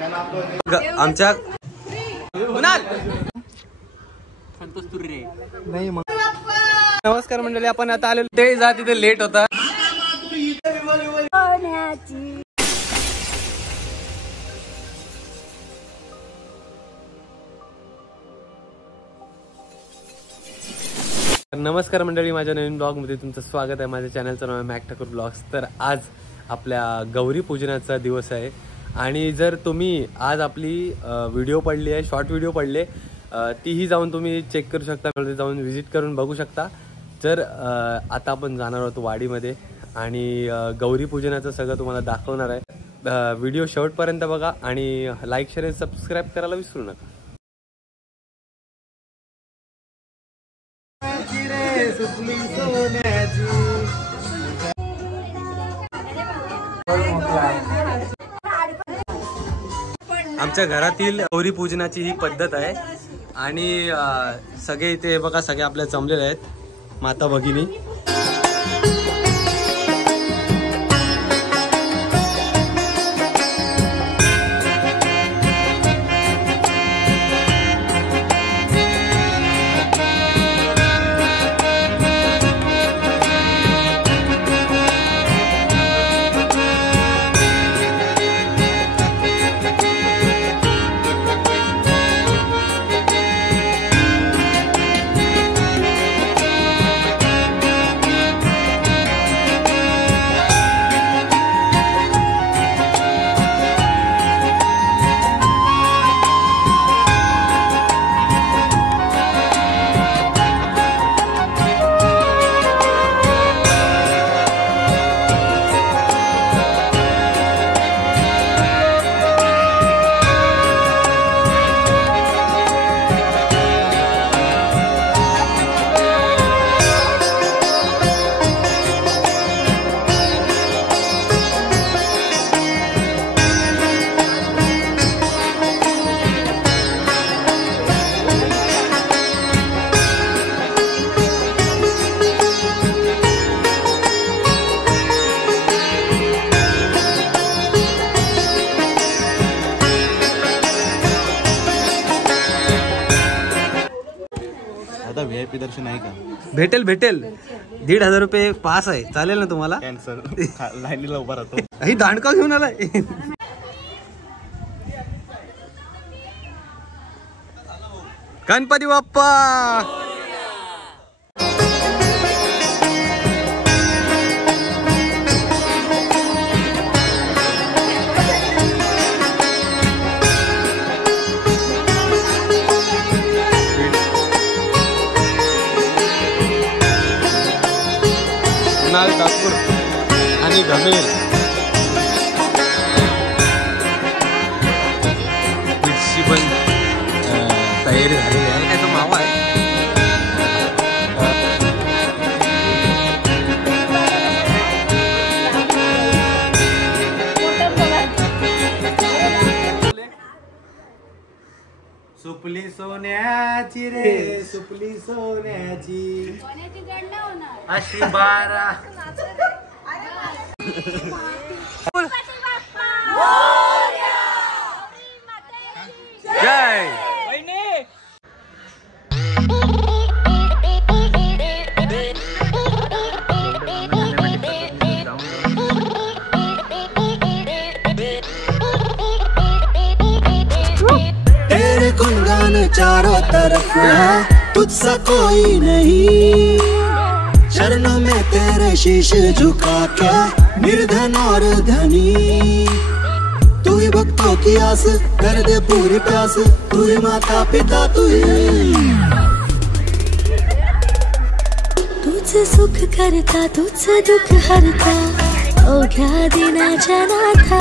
आमच्या नमस्कार मंडळी, आपण आता आलेलो ते जा तिथे लेट होता. नमस्कार मंडळी, माझ्या नवीन ब्लॉगमध्ये तुमचं स्वागत आहे. माझ्या चॅनलचं नाव आहे मॅक ठाकूर ब्लॉग्स. तर आज आपल्या गौरी पूजनाचा दिवस आहे आणि जर तुम्ही आज आपली व्हिडिओ पडली आहे, शॉर्ट व्हिडिओ पडले, तीही जाऊन तुम्ही चेक करू शकता, जाऊन व्हिजिट करून बघू शकता. तर आता आपण जाणार आहोत वाडीमध्ये आणि गौरी पूजनाचं सगळं तुम्हाला दाखवणार आहे. व्हिडिओ शेवटपर्यंत बघा आणि लाईक, शेअर, सबस्क्राईब करायला विसरू नका. आमच्या घरातील गौरी पूजनाची ही पद्धत आहे आणि सगळे इथे बघा, सगळे आपल्या जमलेले आहेत माता भगिनी. VIP दर्शन आहे का? भेटेल 1,500 रुपये पास आहे, चालेल ना तुम्हाला? कॅन्सल. लाईनीला उभा राहतो. ही दांडका घेऊन आलाय. गणपती बाप्पा. ठाकूर आणि घमेल पीठची पण तयारी झालेली आहे. त्याचा मावा आहे. सुपली सोन्याची रे, सुपली सोन्याची अशी बारा. जय तेरे गुणगान चारों तरफ है, तुझसा कोई नहीं. चरणों में तेरे शीश झुका के निर्धन और धनी. तू ही भक्तों की आस, कर दे पूरी प्यास. तू ही माता पिता, तू ही. तुझ सुख करता, तुझ दुख हरता, ओघ्या दिनाच्या नाथा.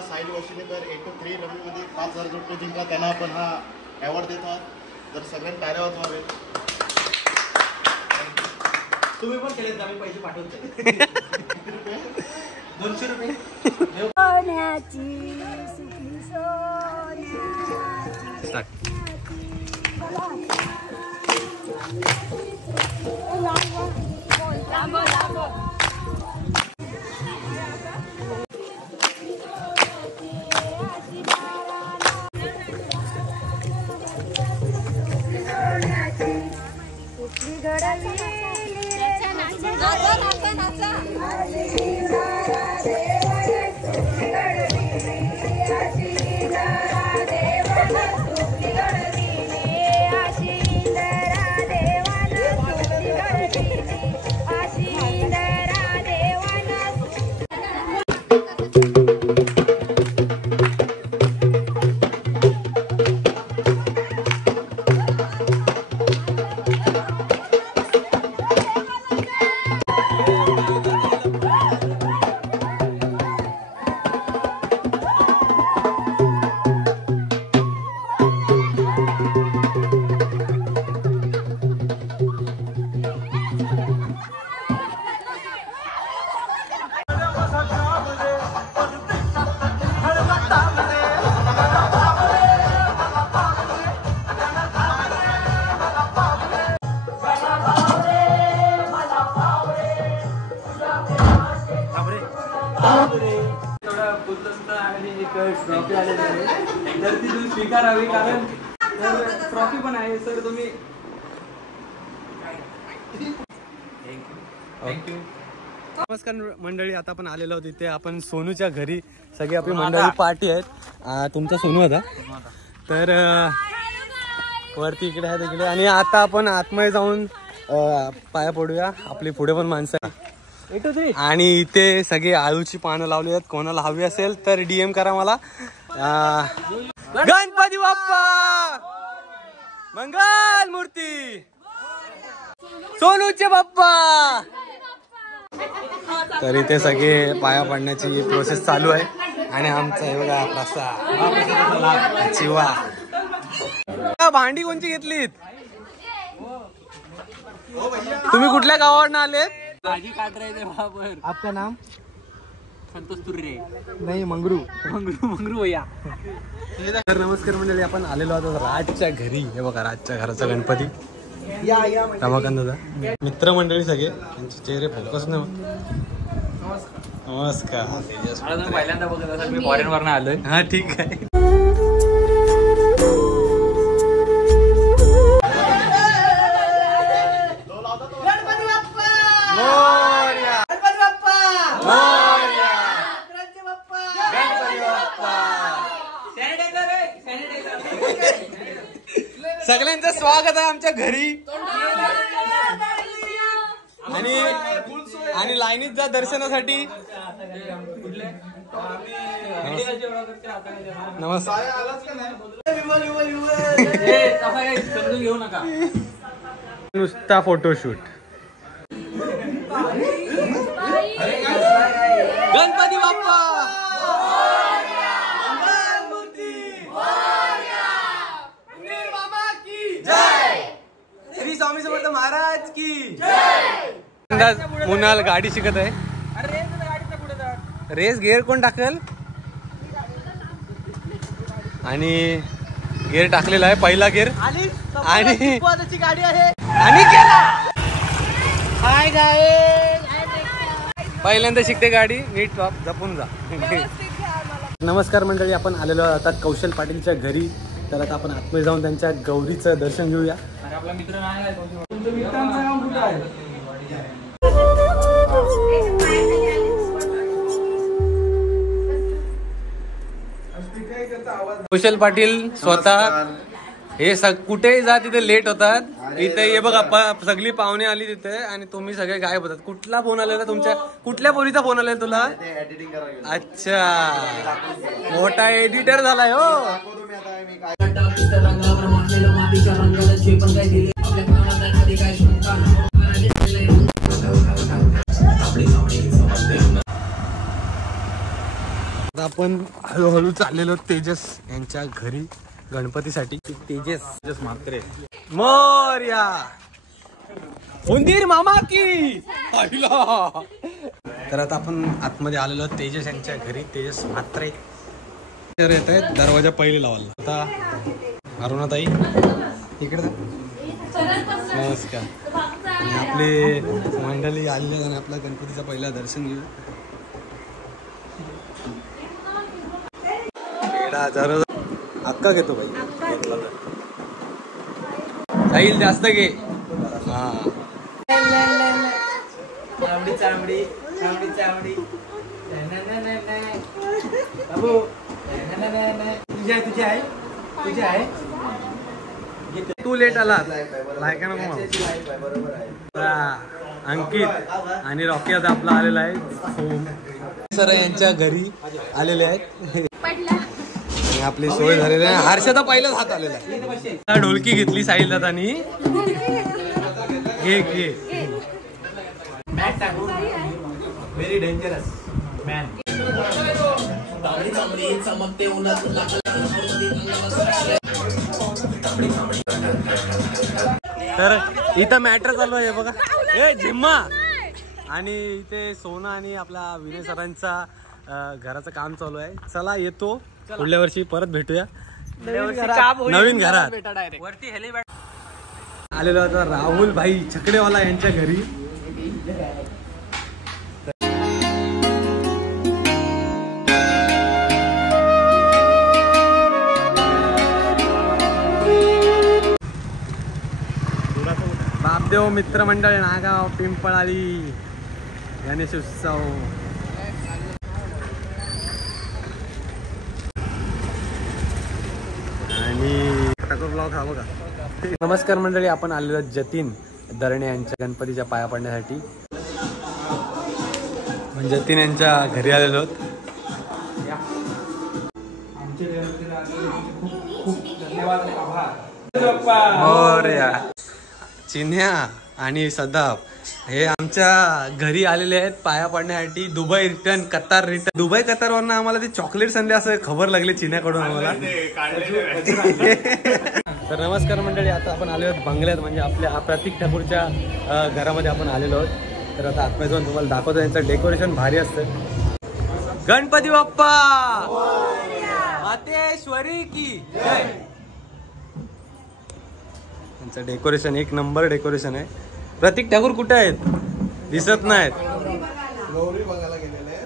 साहिल वशीने तर 83 रवीमध्ये 5,000 रुपये जिंकला, त्यांना आपण हा अवॉर्ड देतो आहोत. तर सगळ्यांनी टाळ्या वाजवावे. तुम्ही पण केले, आम्ही पैसे पाठवतो. 200 रुपये. ट्रॉफी आलेली आहे तर ती तुम्ही स्वीकारावी कारण ट्रॉफी पण आहे सर तुम्ही थँक्यू. नमस्कार मंडळी, आता आपण आलेलो आहोत इथे आपण सोनूच्या घरी. सगळी आपली मंडळी पार्टी आहेत. तुमचा सोनू होता तर वरती इकडे आहे तिकडे. आणि आता आपण आतमध्ये जाऊन पाया पडूया. आपली पुढे पण माणसं आणि इथे सगळी आळूची पानं लावली आहेत. कोणाला हवी असेल तर DM करा मला. गणपती बाप्पा मंगल मूर्ती सोनूचे बाप्पा. तर इथे सगळे पाया पडण्याची प्रोसेस चालू आहे. आणि आमचा हे बघा प्रसाद चिवा. भांडी कोणची घेतलीत? तुम्ही कुठल्या गावावरून आले? भाजी काट रहे थे वहाँ पर. आपका नाम? संतोष तुर्रे. नहीं, मंगरू. मंगरू भैया. तर नमस्कार मंडळी, आपण आलेलो आहोत राजच्या घरी. हे बघा राजच्या घराचा गणपती रमाकांत दादा मित्र मंडळी सगळे. त्यांचे चेहरे फोकस नाही. नमस्कार. पहिल्यांदा बघत असाल मी फॉरेन वरनं आलोय. हा ठीक आहे. सगळ्यांचं स्वागत आहे आमच्या घरी. आणि लाईनीत जा दर्शनासाठी. नमस्कार. समजून घेऊ नका. नुसता फोटोशूट. गणपती बाप्पा श्री स्वामी समर्थ महाराज की जय. मुनाल गाडी शिकत आहे. रेस गेअर कोण टाकल? आणि गेअर टाकलेला आहे पहिला गेअर. आणि गाडी आहे आणि केला. पहिल्यांदा शिकते गाडी. नीट जपून जा. नमस्कार मंडळी, आपण आलेलो आता कौशल पाटीलच्या घरी. तर आता आपण आतमध्ये जाऊन त्यांच्या गौरीचं दर्शन घेऊया. आपला मित्र नाही आहे. तुमच्या मित्रांचं नाव कुठं आहे? कौशल पाटील स्वतः हे कुठेही जा तिथे लेट होतात. इथे ये बघा सगळी पाहुणे आली तिथे आणि तुम्ही सगळे गायब होतात. कुठला फोन आलेला तुमच्या? कुठल्या पोरीचा फोन आलेला तुला? अच्छा, मोठा एडिटर झालाय हो. आपण हळूहळू चाललेलो तेजस यांच्या घरी गणपतीसाठी. तेजस म्हात्रे मोरया उंदीर मामा की. तर आता आपण आतमध्ये आलेलो तेजस यांच्या घरी. तेजस म्हात्रे येत आहेत. दरवाजा पहिले लावायला. आता अरुणाताई इकडे. नमस्कार. आणि आपले मंडळी आलेले आणि आपल्या गणपतीचा पहिला दर्शन घेऊ. अक्का घेतो भाई. घेतला तर साहिल जास्त घे. हा चांबडी चांबडी चांबडी चांबडी. तुझी आहे तुझी आहे. तू लेट आला लायका नको. अंकित आणि रॉकी आता आपला आलेला आहे. सर यांच्या घरी आलेले आहेत. आपली सोय झालेली आहे. हर्षदा पहिलाच हात आलेला आहे. ढोलकी घेतली साहिल दादानी. घे घे. Very dangerous man. तर इथं मॅटर चालू आहे बघा. ए झिम्मा. आणि इथे सोना आणि आपला विनय सरांचा घराचं काम चालू आहे. चला येतो पुढल्या वर्षी परत भेटूया नवीन घरात. आलेलो आता राहुल भाई छकडेवाला यांच्या घरी. महादेव मित्रमंडळ नागाव पिंपळाली गणेश उत्सव. आणि ब्लॉग हा बघा. नमस्कार मंडळी, आपण आलेलो जतीन दरणे यांच्या गणपतीच्या पाया पडण्यासाठी. जतीन यांच्या घरी आलेलो आहोत. चिन्ह्या आणि सदाब हे आमच्या घरी आलेले आहेत पाया पडण्यासाठी. Dubai return, Qatar return. Dubai Qatar वरनं आम्हाला ते चॉकलेट संडे असं खबर लागली चिन्ह्याकडून आम्हाला. तर नमस्कार मंडळी, आता आपण आलो आहोत बंगल्यात, म्हणजे आपल्या प्रतीक ठाकूरच्या घरामध्ये आपण आलेलो आहोत. तर आता आतमध्ये जाऊन तुम्हाला दाखवतो. यांचं डेकोरेशन भारी असतं. गणपती बाप्पा मातेश्वरी की जय. त्यांचं डेकोरेशन एक नंबर डेकोरेशन आहे. प्रतीक ठाकूर कुठे आहेत? दिसत नाहीत. गौरी बघायला गेलेले आहेत.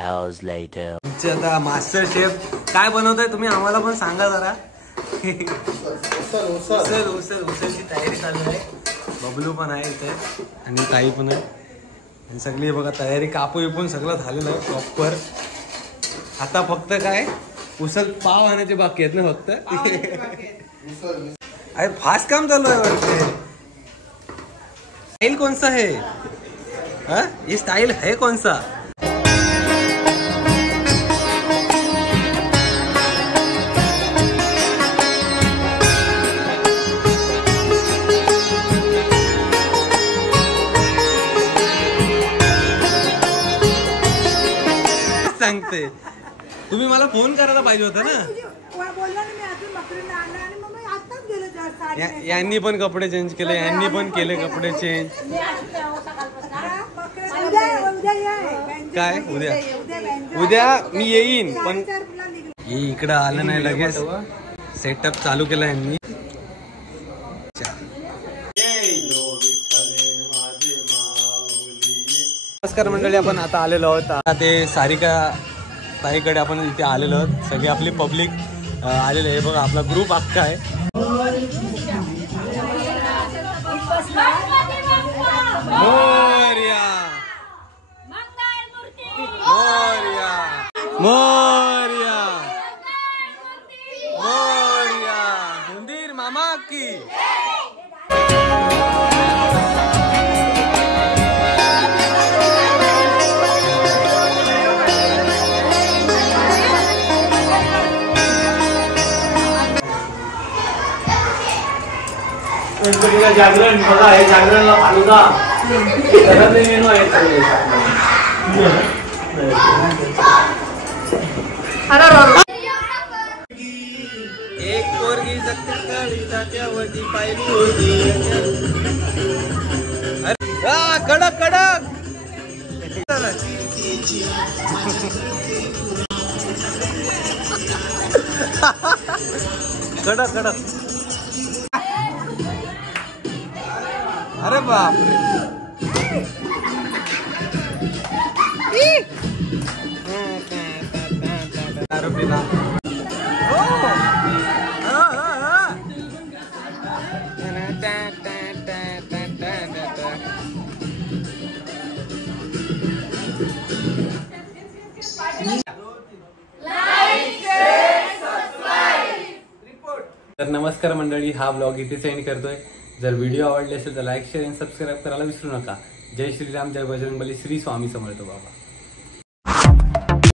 hours later. आता मास्टर शेफ काय बनवताय तुम्ही आम्हाला पण सांगा जरा. उसळची तयारी चालू आहे. बबलू पण आहे इथे आणि ताई पण आहे आणि सगळी बघा तयारी कापू विपून सगळं झालेलं आहे प्रॉपर. आता फक्त काय उसळ पाव आणायचे बाकी आहेत ना फक्त. अरे फास्ट काम चालू आहे वाटते. स्टाईल कोणता आहे हाँ? ये स्टाइल है कौन सा? सांगते तुम्ही मला फोन करायला पाहिजे होता ना. यांनी पण कपडे चेंज केले, यांनी पण केले कपडे चेंज. काय उद्या उद्या मी येईन पण इकडं आलं नाही लगेच. सेटअप चालू केला यांनी. नमस्कार मंडळी, आपण आता आलेलो आहोत. आता ते सारिका ताईकडे आपण इथे आलेलो आहोत. सगळी आपली पब्लिक आलेले आहे बघा. आपला ग्रुप अख्खा आहे. मोरया मोरया मोरया मोरया मंदिर मामा की. गणपतीला जागरण बघा, हे जागरणला फालुदा घरातले मेनू आहेत. एक पोरगी सत्यावरती पाहिली होती. कडक कडक कडक कडक. अरे बाप रे. तर नमस्कार मंडळी, हा ब्लॉग इथेच एंड करतोय. जर व्हिडिओ आवडले असेल तर लाईक शेअर आणि सबस्क्राईब करायला विसरू नका. जय श्रीराम, जय बजरंगबली, श्री स्वामी समर्थ बाबा.